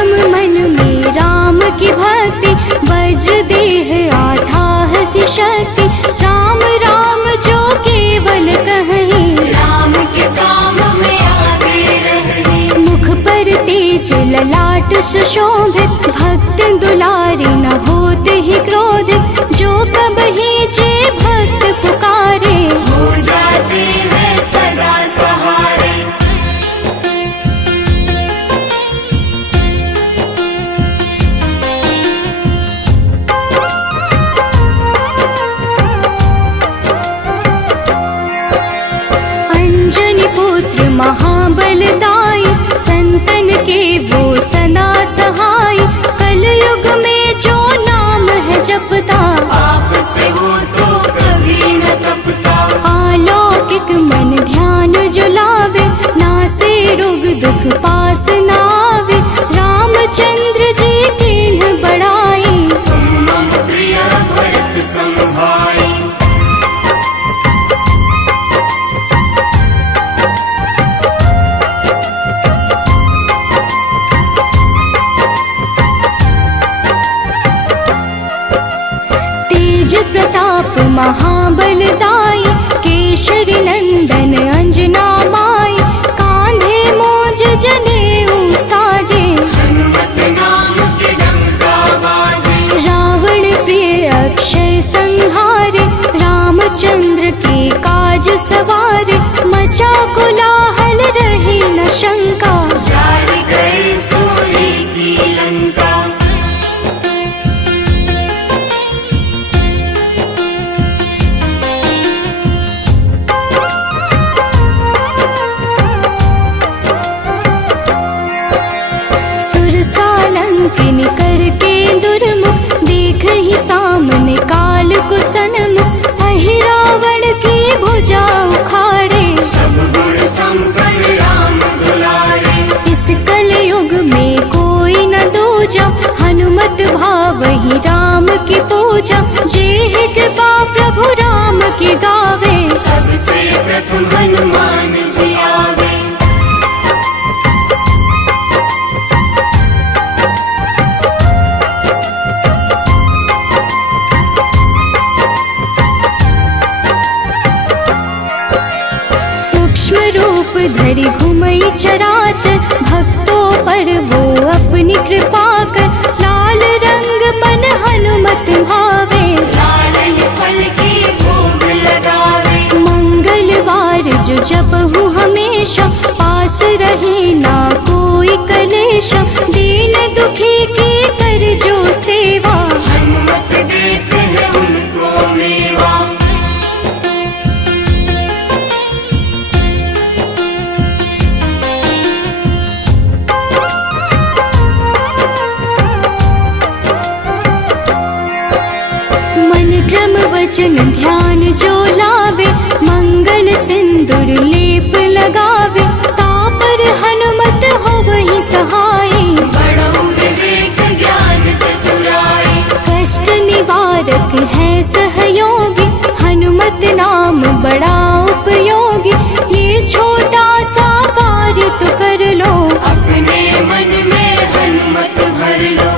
हरदम मन में राम की भक्ति, वज्र देह आधार सी शक्ति। राम राम जो केवल कहीं, राम के काम में आगे रहे। मुख पर तेज ललाट सुशोभित, भक्त दुलारी न होते ही क्रोधित। जो कबहि जे भक्त पुकारे, हो जाते हैं सदा सहारे। अंजनी पुत्र महाबलदाई, संतन के वो सदा सहाय। कलयुग में जो नाम है जपता, पाप से वो तो कभी न तपता। अलौकिक मन ध्यान जो लावे, नासे रोग दुख पास न आवे। रामचंद्र जी तिन्ह बड़ाई, तुम मम प्रिय भरत सम भाई। तेज प्रताप महाबलदाई, केशरी नंदन अंजना माई। कांधे मोज जनेऊ साजे, हनुमत नाम के डंका बाजे। रावण प्रिय अक्षय संहारे, रामचंद्र के काज सवारे। मचा कोलाहल रही न शंका, जार गए सूरी की लंका। सुरसालंकिनी करके दुर्मुख, देख ही सामने काल को सन्मुख। अहि रावण की भुजा उखाड़े, सब गुण संपन्न राम दुलारे। इस कलयुग में कोई न दूजा, हनुमत भावहि राम की पूजा। जेहि कृपा प्रभु राम की गावे, सबसे प्रथम हनुमान जी आवे। सूक्ष्म रूप धरि घुमई चराचर, भक्तों पर वो अपनी कृपा कर। लाल रंग मन हनुमत भावे, लाल ही फल की भोग लगावे। मंगलवार जो जपहु हमेशा, पास रहे ना कोई कलेशा। दीन दुखी की कर जो सेवा, हनुमत देते हैं उनको मेवा। मन क्रम वचन ध्यान जो लावे, मंगल सिंदूर लेप लगावे। तापर हनुमत हो वही सहाय, बड़ऊ विवेक ज्ञान चतुराई। कष्ट निवारक है सहयोगी, हनुमत नाम बड़ा उपयोगी। ये छोटा सा कार्य तो कर लो, अपने मन में हनुमत भर लो।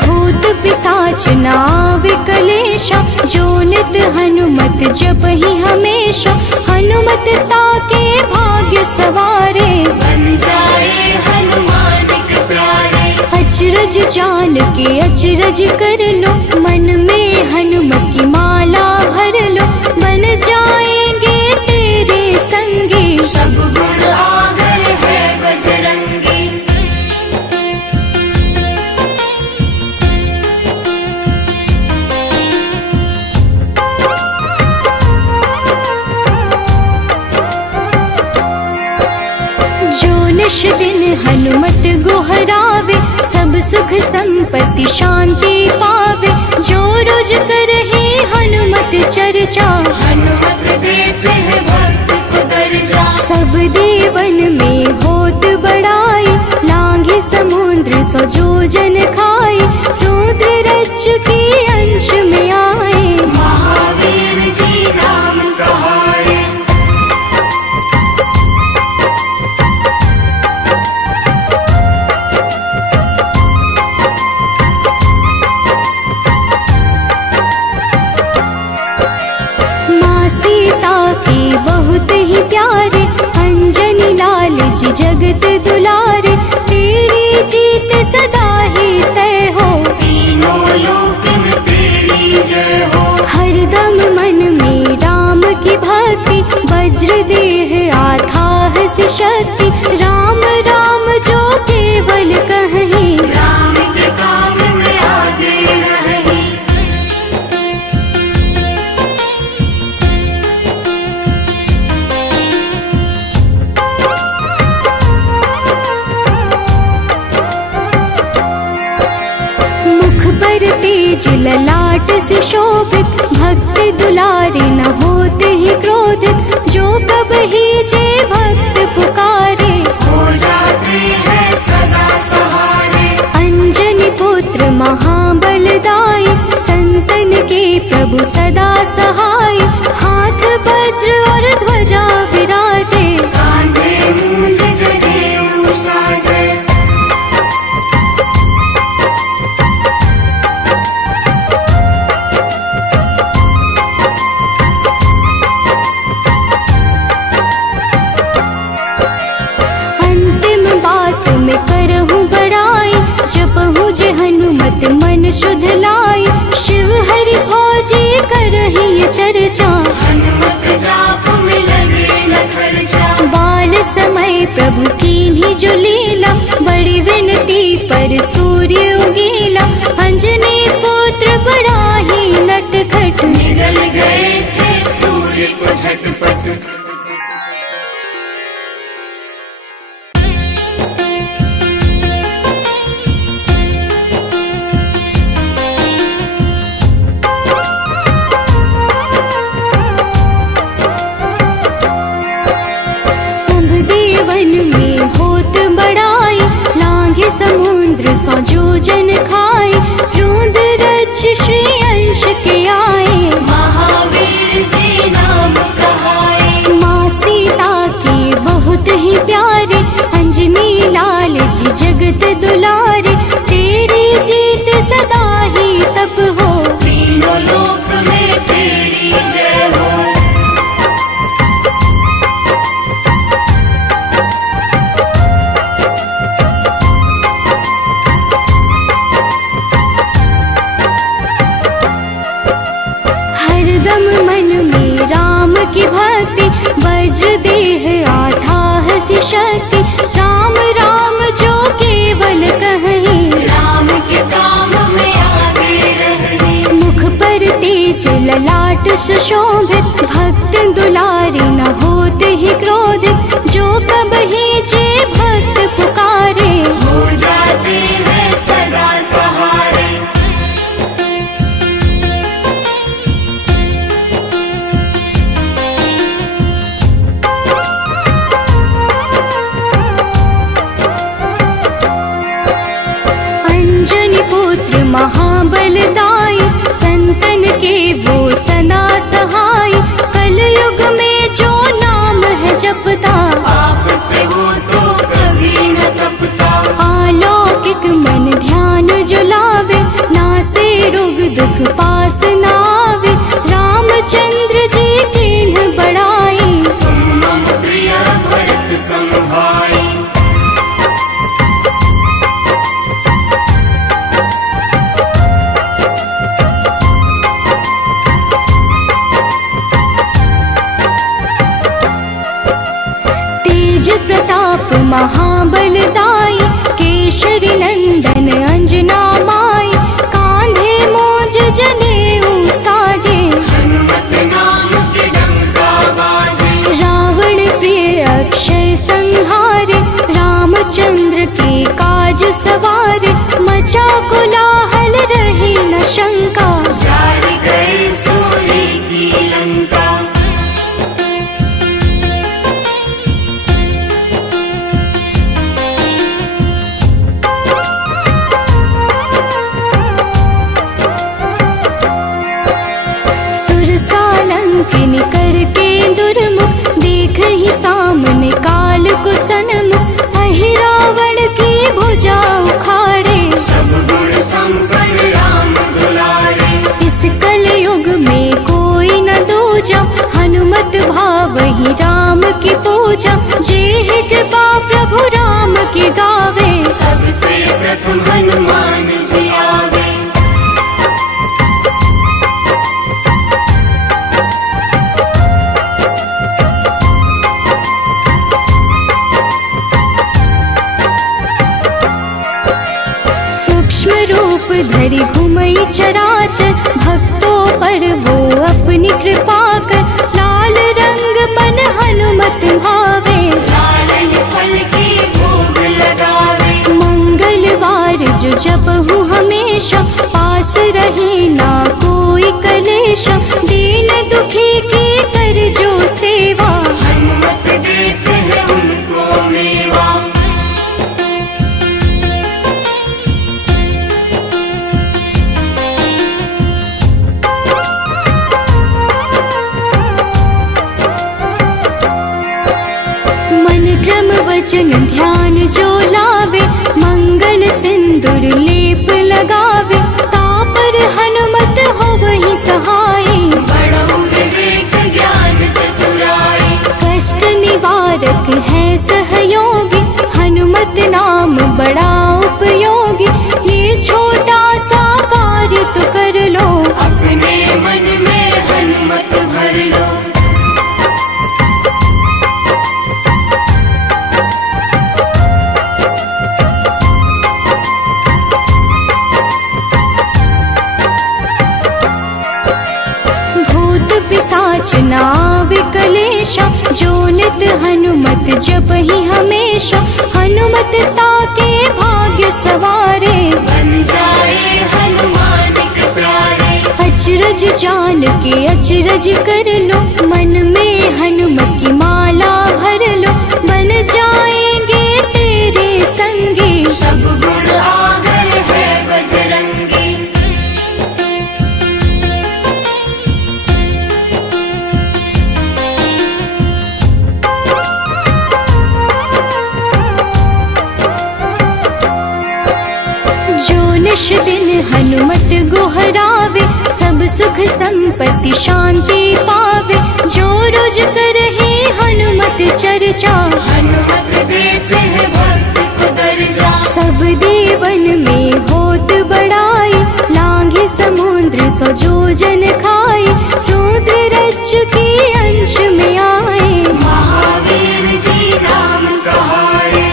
भूत पिशाच नाव कलेशा, जो नित हनुमत जपहि हमेशा। हनुमत ताके भाग्य सवारे, बन जाए हनुमान के प्यारे। अचरज जान के अचरज कर लो, मन में हनुमत की माला भर लो। बन जाएंगे तेरे संगी, सब गुण आगर है बजरंगी। जो निश दिन हनुमत गोहरावे, सब सुख संपत्ति शांति पावे। जो रोज करहे हनुमत चर्चा, हनुमत देते हैं भक्त को दर्जा। सब देवन में होत बड़ाई। लांघे समुद्र सौ योजन खाए, रुद्र रज्जु के अंश में आए। महावीर जी नाम कहाए। माँ सीता के बहुत ही प्यारे, अंजनी लाल जी जगत दुलारे। तेरी जीत सदा ही तय हो, तीनों लोक में तेरी जय हो। हरदम मन में राम की भक्ति, वज्र देह आथाह सी शक्ति। राम राम जो केवल कहीं, राम के काम में आगे रहे। मुख पर तेज ललाट से शोभित, भक्त दुलारे न होते ही क्रोधित। जो कब ही जे भक्त पुकारे, हो जाते हैं सदा सहारे। अंजनी पुत्र महाबलदाई, संतन के प्रभु सदा सहाय। हाथ वज्र और ध्वजा विराजे, कांधे मूंज जनेऊ साजे। अंतिम बात में करहूँ बड़ाई, जपहूँ जे हनुमत मन शुद्ध लाई। शिव हरि फौजी करही ये चर्चा, हनुमत जाप में लगे न खर्चा। बाल समय प्रभु कीन्ही जो लीला, बड़ी विनती पर सूर्य उगीला। अंजनी पुत्र बड़ा ही नटखट, निगल गए थे सूर्य को झटपट। सब देवन में होत बड़ाई, लांघे समुद्र सौ योजन खाए। रुद्र रज्जु श्री अंश के आए, महावीर जी नाम कहाए। माँ सीता के बहुत ही प्यारे, अंजनी लाल जी जगत दुलारे। तेरी जीत सदा ही तब हो, तीनों लोक में तेरी जय हो। हरदम मन में राम की भक्ति, वज्र देह आथाह सी शक्ति। राम राम जो केवल कहीं, राम के काम में आगे रहे। मुख पर तेज ललाट सुशोभित, भक्त दुलारे न होते ही क्रोधित। जो कब ही जे भक्त पुकारे, हो जाते हैं सदा सहारे। अंजनी पुत्र महाबलदाई, संतन के वो सदा सहाय। कलयुग में जो नाम है जपता, पाप से वो तो कभी न तपता। अलौकिक मन ध्यान जो लावे, नासे रोग दुख पास न आवे। रामचंद्र जी किन्ह बड़ाई, तुम मम प्रिय भरत सम भाई। तेज प्रताप महाबलदाई, केशरी नंदन अंजना माई। कांधे मोज जनेऊ साजे, हनुमत नाम के डंका बाजे। रावण प्रिय अक्षय संहारे, रामचंद्र के काज सवारे। मचा कोलाहल रही न शंका, जारी गए सूर्य की लंका। हनुमान जी आवे। सूक्ष्म रूप धरि घुमई चराचर, भक्तों पर वो अपनी कृपा कर। लाल रंग मन हनुमत भावे, लाल ही फल की भोग लगावे। मंगलवार जो जपहु हमेशा, पास रहे ना कोई कलेशा। दीन दुखी की कर जो सेवा, हनुमत देते हैं उनको मेवा। मन क्रम वचन ध्यान जो लावे, मंगल सिंदूर लेप लगावे। तापर हनुमत हो वही सहाय, बड़ो विवेक ज्ञान चतुराई। कष्ट निवारक है सहयोगी, हनुमत नाम बड़ा उपयोगी। ये छोटा सा कार्य तो कर लो, अपने मन में हनुमत भर लो। भूत पिशाच नाव कलेशा, जो नित हनुमत जप ही हमेशा। हनुमत ताके भाग्य सवारे, बन जाए हनुमान के प्यारे। अचरज जान के अचरज कर लो, मन में हनुमत की माला भर लो। बन जाएंगे तेरे संगी, सब गुण आगर है बजरंगी। जो निश दिन हनुमत गोहरावे, सब सुख संपत्ति शांति पावे। जो रोज करहे हनुमत चर्चा, हनुमत देते हैं भक्त को दर्जा। सब देवन में होत बड़ाई, लांघे समुद्र सो जो जन खाए। रुद्र रज के अंश में आए, महावीर जी नाम कहाए।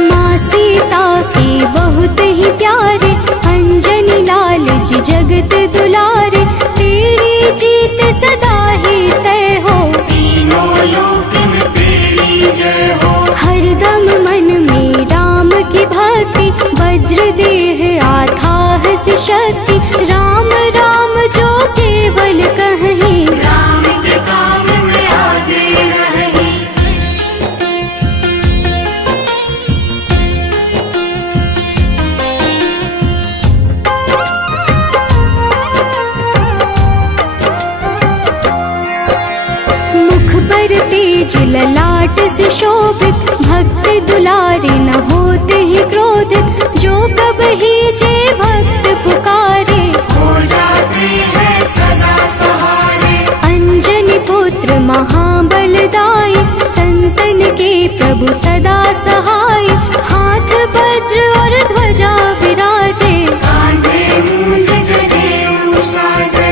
माँ सीता के बहुत ही प्यारे, अंजनी लाल जी जगत दुलारे। तेरी जीत सदा ही तय हो, तीनों लोक में तेरी जय हो। हरदम मन में राम की भक्ति, वज्र देह आथाह से शक्ति। राम राम जो केवल कहीं, राम के काम में आगे रहे। मुख पर तेज ललाट से शोभित, भक्त दुलारे न होते ही क्रोधित। जो कब ही जे भक्त पुकारे, हो जाते हैं सदा सहारे। अंजनी पुत्र महाबलदाई, संतन के प्रभु सदा सहाय। हाथ वज्र और ध्वजा विराजे, कांधे मूंज जनेऊ साजे।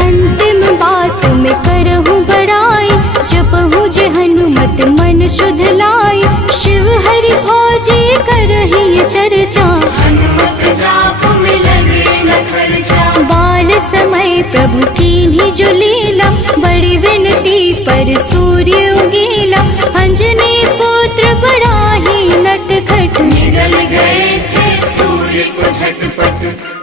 अंतिम बात में करहूँ बड़ाई, जपहु जे हनुमत मन शुद्ध लाई। शिव हरि फौजी करहि ये चर्चा, हनुमत जाप में लगे न खर्चा। बाल समय प्रभु कीन्ही जो लीला, बड़ी विनती पर सूर्य उगीला। अंजनी पुत्र बड़ा ही नटखट, निगल गए थे सूर्य को झटपट।